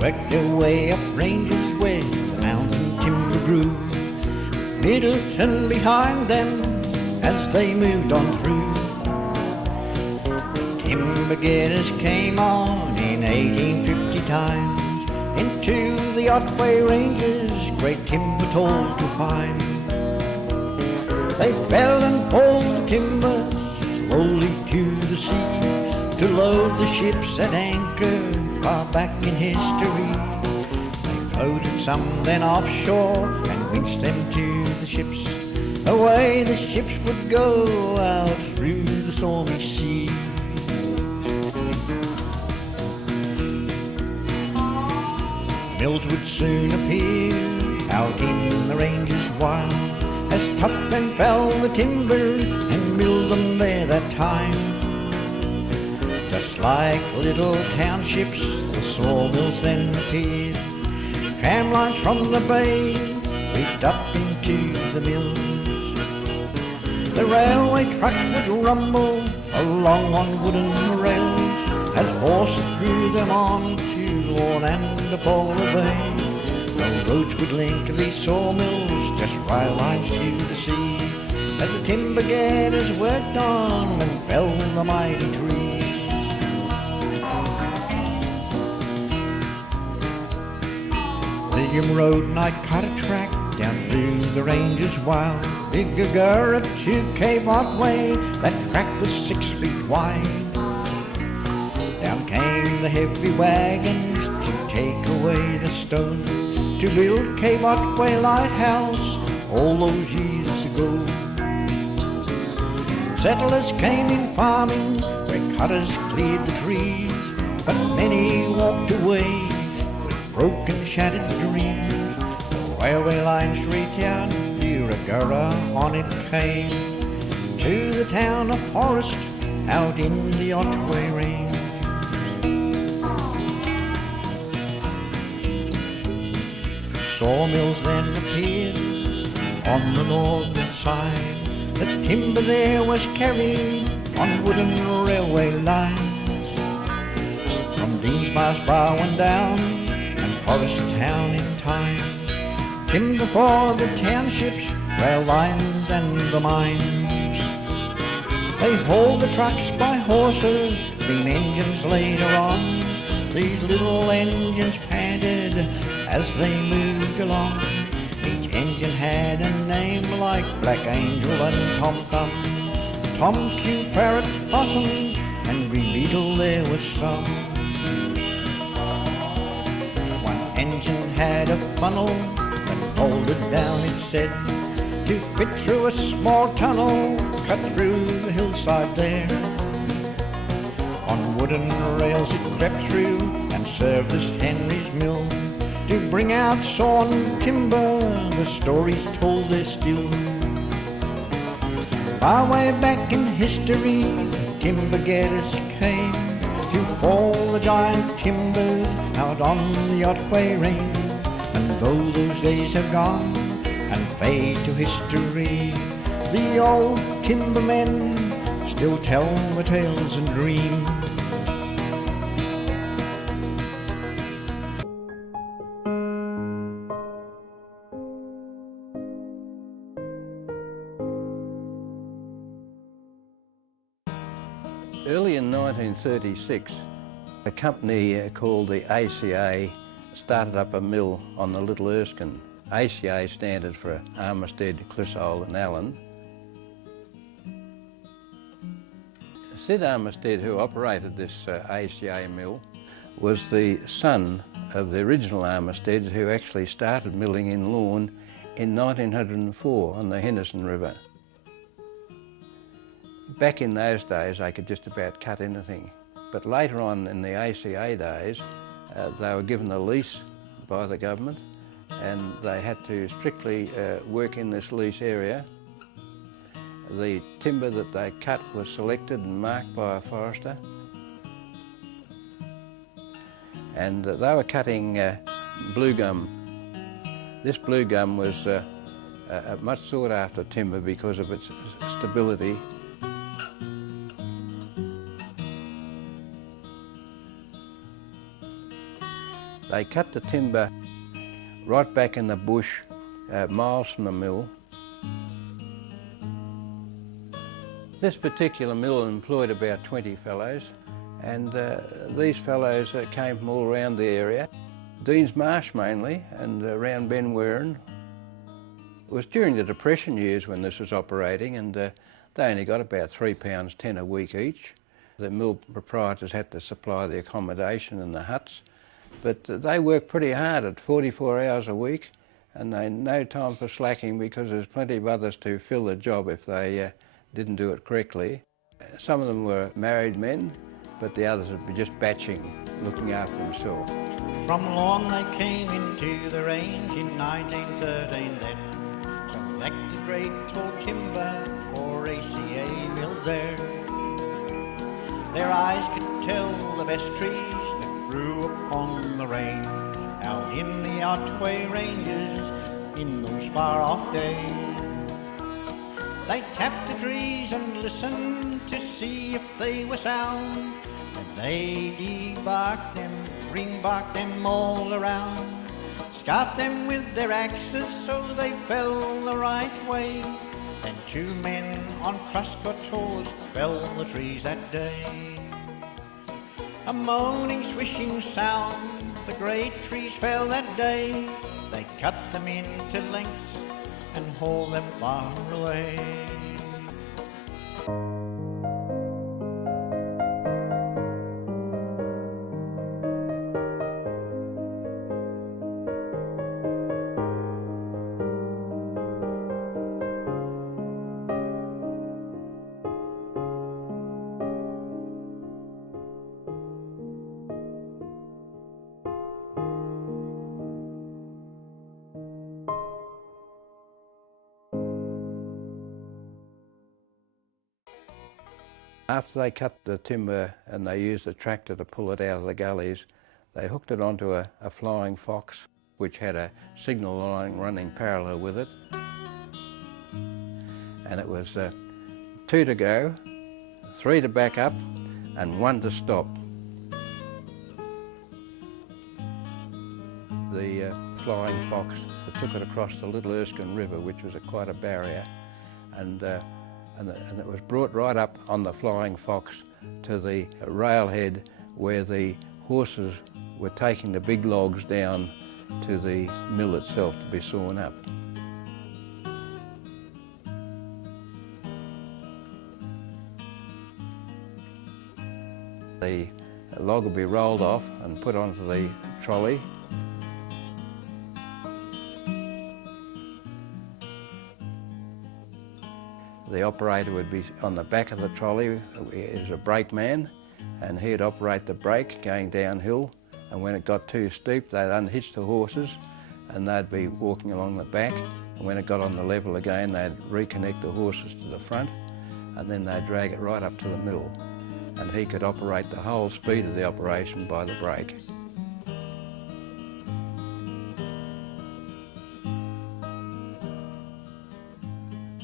worked their way up ranges where the mountain timber grew. Middleton behind them as they moved on through. Timber getters came on in 1850 times into the Otway Ranges, great timber toll to find. They fell and pulled the timber slowly to the sea to load the ships at anchor far back in history. They floated some then offshore and winched them to the ships. Away the ships would go out through the stormy sea. Mills would soon appear out in the ranges wild, as tough and fell the timber and milled them there that time. Just like little townships, the sawmills then appeared. Tramlines from the bay reached up into the mills. The railway trucks would rumble along on wooden rails as horses drew them on to Lorne and Apollo Bay. The roads would link these sawmills, just rail lines to the sea, as the timber getters worked on and fell the mighty trees. William rode and I cut a track down through the ranges wild. Big Gagura to Cape Otway, that track was 6 feet wide. Down came the heavy wagons to take away the stone, to build Cape Otway Lighthouse all those years ago. Settlers came in farming where cutters cleared the trees, but many walked away with broken, shattered dreams. The railway lines reached out, Gagura on it came, to the town of Forest out in the Otway Range. Sawmills then appeared on the northern side. The timber there was carried on wooden railway lines from Deansmire's Brow and down and Forest Town in time. Timber for the townships, rail lines and the mines. They hauled the trucks by horses, steam engines later on. These little engines panted as they moved along. Each engine had a name like Black Angel and Tom Thumb, Tom Q, Parrot, Possum, and Green Beetle there was some. One engine had a funnel that folded down, it said, to fit through a small tunnel cut through the hillside there. On wooden rails it crept through and served as Henry's mill, to bring out sawn timber, the stories told there still. Far way back in history, the timber getters came to fall the giant timbers out on the Otway Range. And though those days have gone and fade to history, the old timbermen still tell the tales and dream. Early in 1936, a company called the ACA started up a mill on the Little Erskine. ACA standard for Armistead, Clissold and Allen. Sid Armistead, who operated this ACA mill, was the son of the original Armisteads who actually started milling in Lorne in 1904 on the Henderson River. Back in those days, they could just about cut anything. But later on in the ACA days, they were given a lease by the government and they had to strictly work in this lease area. The timber that they cut was selected and marked by a forester. And they were cutting blue gum. This blue gum was a much sought after timber because of its stability. They cut the timber right back in the bush, miles from the mill. This particular mill employed about 20 fellows, and these fellows came from all around the area. Deans Marsh mainly, and around Ben Wearan. It was during the Depression years when this was operating, and they only got about £3.10 a week each. The mill proprietors had to supply the accommodation and the huts, but they worked pretty hard at 44 hours a week, and they had no time for slacking because there's plenty of others to fill the job if they didn't do it correctly. Some of them were married men, but the others would be just batching, looking after themselves. From Long they came into the range in 1913 then. Selected great tall timber for ACA Mill there. Their eyes could tell the best trees that grew upon the range, out in the Otway Ranges in those far off days. They tapped the trees and listened to see if they were sound, and they debarked them, ring-barked them all around, scarped them with their axes so they fell the right way. Then 2 men on cross-cut saws fell the trees that day. A moaning, swishing sound, the great trees fell that day. They cut them into lengths and hauled them far away. After they cut the timber and they used a tractor to pull it out of the gullies, they hooked it onto a flying fox, which had a signal line running parallel with it. And it was 2 to go, 3 to back up, and 1 to stop. The flying fox took it across the Little Erskine River, which was quite a barrier, and it was brought right up on the flying fox to the railhead where the horses were taking the big logs down to the mill itself to be sawn up. The log will be rolled off and put onto the trolley. The operator would be on the back of the trolley as a brakeman, and he'd operate the brake going downhill, and when it got too steep they'd unhitch the horses and they'd be walking along the back, and when it got on the level again they'd reconnect the horses to the front, and then they'd drag it right up to the mill, and he could operate the whole speed of the operation by the brake.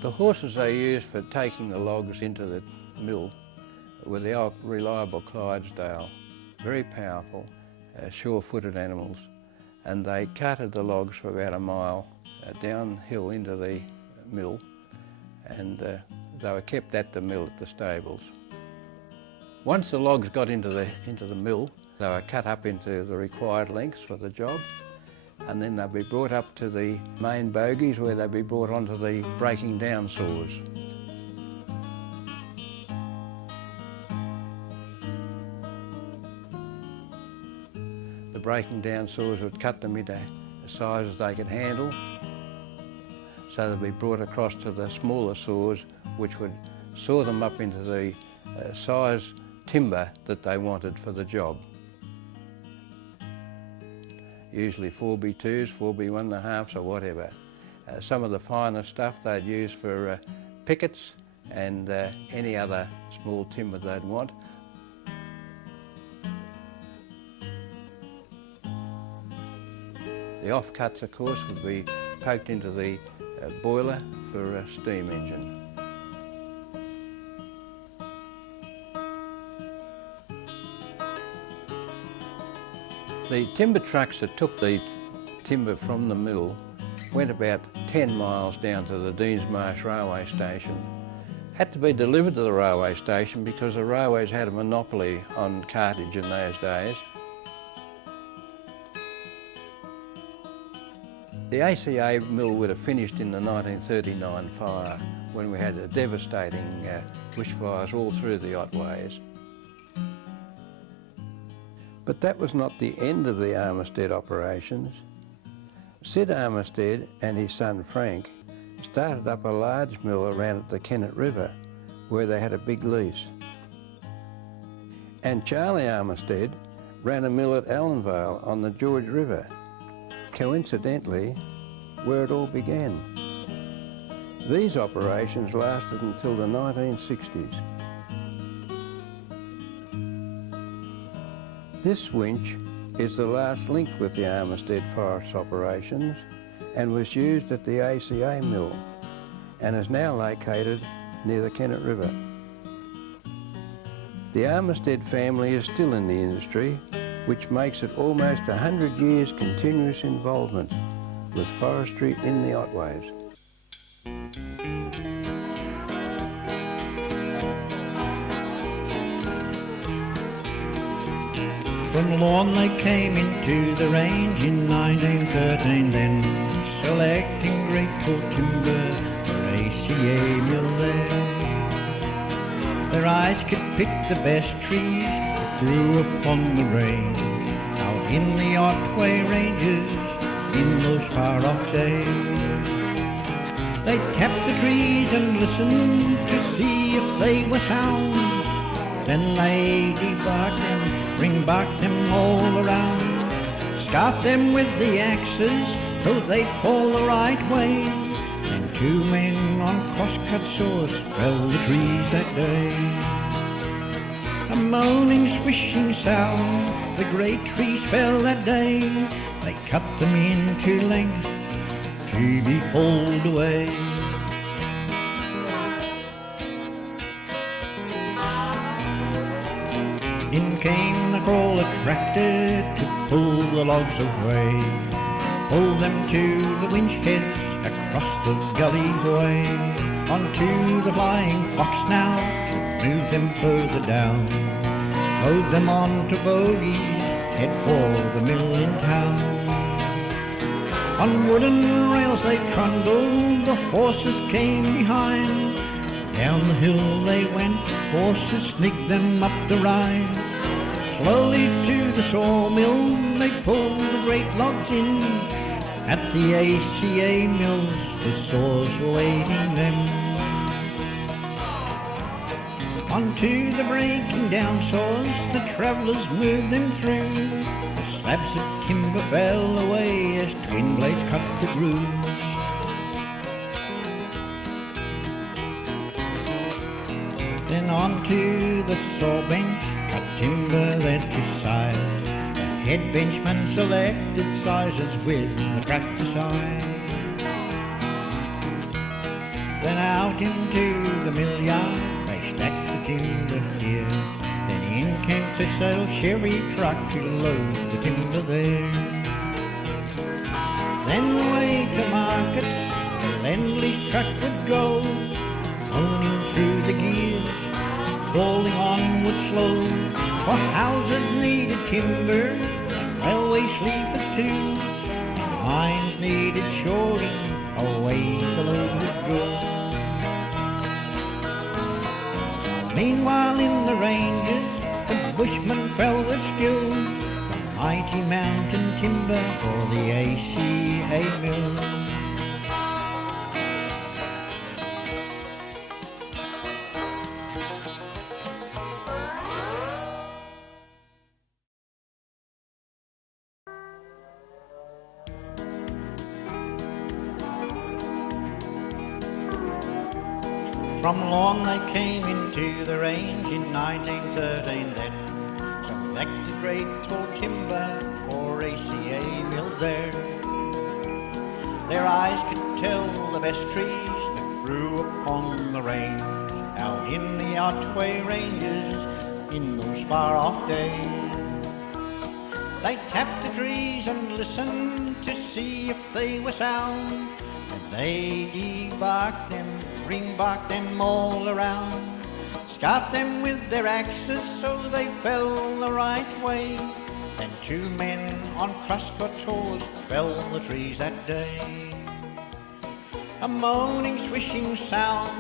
The horses they used for taking the logs into the mill were the old reliable Clydesdale, very powerful, sure-footed animals, and they carted the logs for about a mile downhill into the mill, and they were kept at the mill at the stables. Once the logs got into the mill, they were cut up into the required lengths for the job, and then they'd be brought up to the main bogies where they'd be brought onto the breaking down saws. The breaking down saws would cut them into sizes they could handle, so they'd be brought across to the smaller saws, which would saw them up into the size timber that they wanted for the job. Usually 4x2s, 4x1.5s or whatever. Some of the finer stuff they'd use for pickets and any other small timber they'd want. The offcuts, of course, would be poked into the boiler for a steam engine. The timber trucks that took the timber from the mill went about 10 miles down to the Deans Marsh railway station. Had to be delivered to the railway station because the railways had a monopoly on cartage in those days. The ACA mill would have finished in the 1939 fire when we had a devastating bushfires all through the Otways. But that was not the end of the Armistead operations. Sid Armistead and his son Frank started up a large mill around at the Kennet River where they had a big lease. And Charlie Armistead ran a mill at Allenvale on the George River, coincidentally where it all began. These operations lasted until the 1960s. This winch is the last link with the Armistead forest operations and was used at the ACA mill and is now located near the Kennet River. The Armistead family is still in the industry, which makes it almost 100 years continuous involvement with forestry in the Otways. From Lorne they came into the range in 1913 then, selecting great tall timber for ACA mill there. Their eyes could pick the best trees that grew upon the range, out in the Otway Ranges in those far off days. They tapped the trees and listened to see if they were sound, then they debarked them, ring-barked them all around, scarfed them with the axes so they'd fall the right way, and 2 men on cross-cut saws felled the trees that day. A moaning, swishing sound, the great trees fell that day. They cut them into length to be hauled away. In came the crawler tractor to pull the logs away, pull them to the winch heads across the gully way, onto the flying fox now, move them further down, load them onto bogies, head for the mill in town. On wooden rails they trundled, the horses came behind, down the hill they went, horses sneaked them up the rise. Slowly to the sawmill they pulled the great logs in. At the ACA mills the saws were waiting them. Onto the breaking down saws the travellers moved them through. The slabs of timber fell away as twin blades cut the grooves. Then onto the saw bench, cut timber led to size. The head benchman selected sizes with the tractor size. Then out into the mill yard, they stacked the timber here. Then in came the sail sherry truck to load the timber there. Then away to market, the Lend-Lease truck would go, moaning through the gears, rolling onward slow. For houses needed timber, and railway sleepers too, and mines needed shoring, away the load would go. Meanwhile in the ranges, the bushmen fell with skill, the mighty mountain timber for the ACA mill. From Lorne they came into the range in 1913 then, selected great tall timber for ACA mill there. Their eyes could tell the best trees that grew upon the range, out in the Otway Ranges in those far off days. They tapped the trees and listened to see if they were sound. And they debarked them, ring-barked them all around. Scarped them with their axes so they fell the right way. Then 2 men on crosscut saws fell the trees that day. A moaning, swishing sound,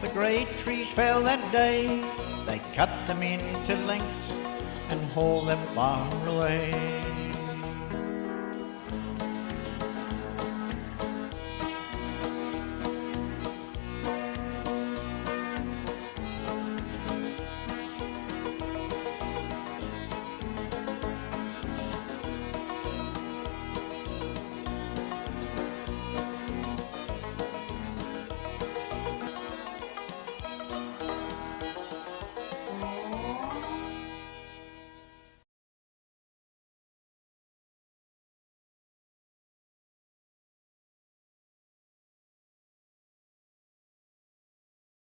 the great trees fell that day. They cut them into lengths and hauled them far away.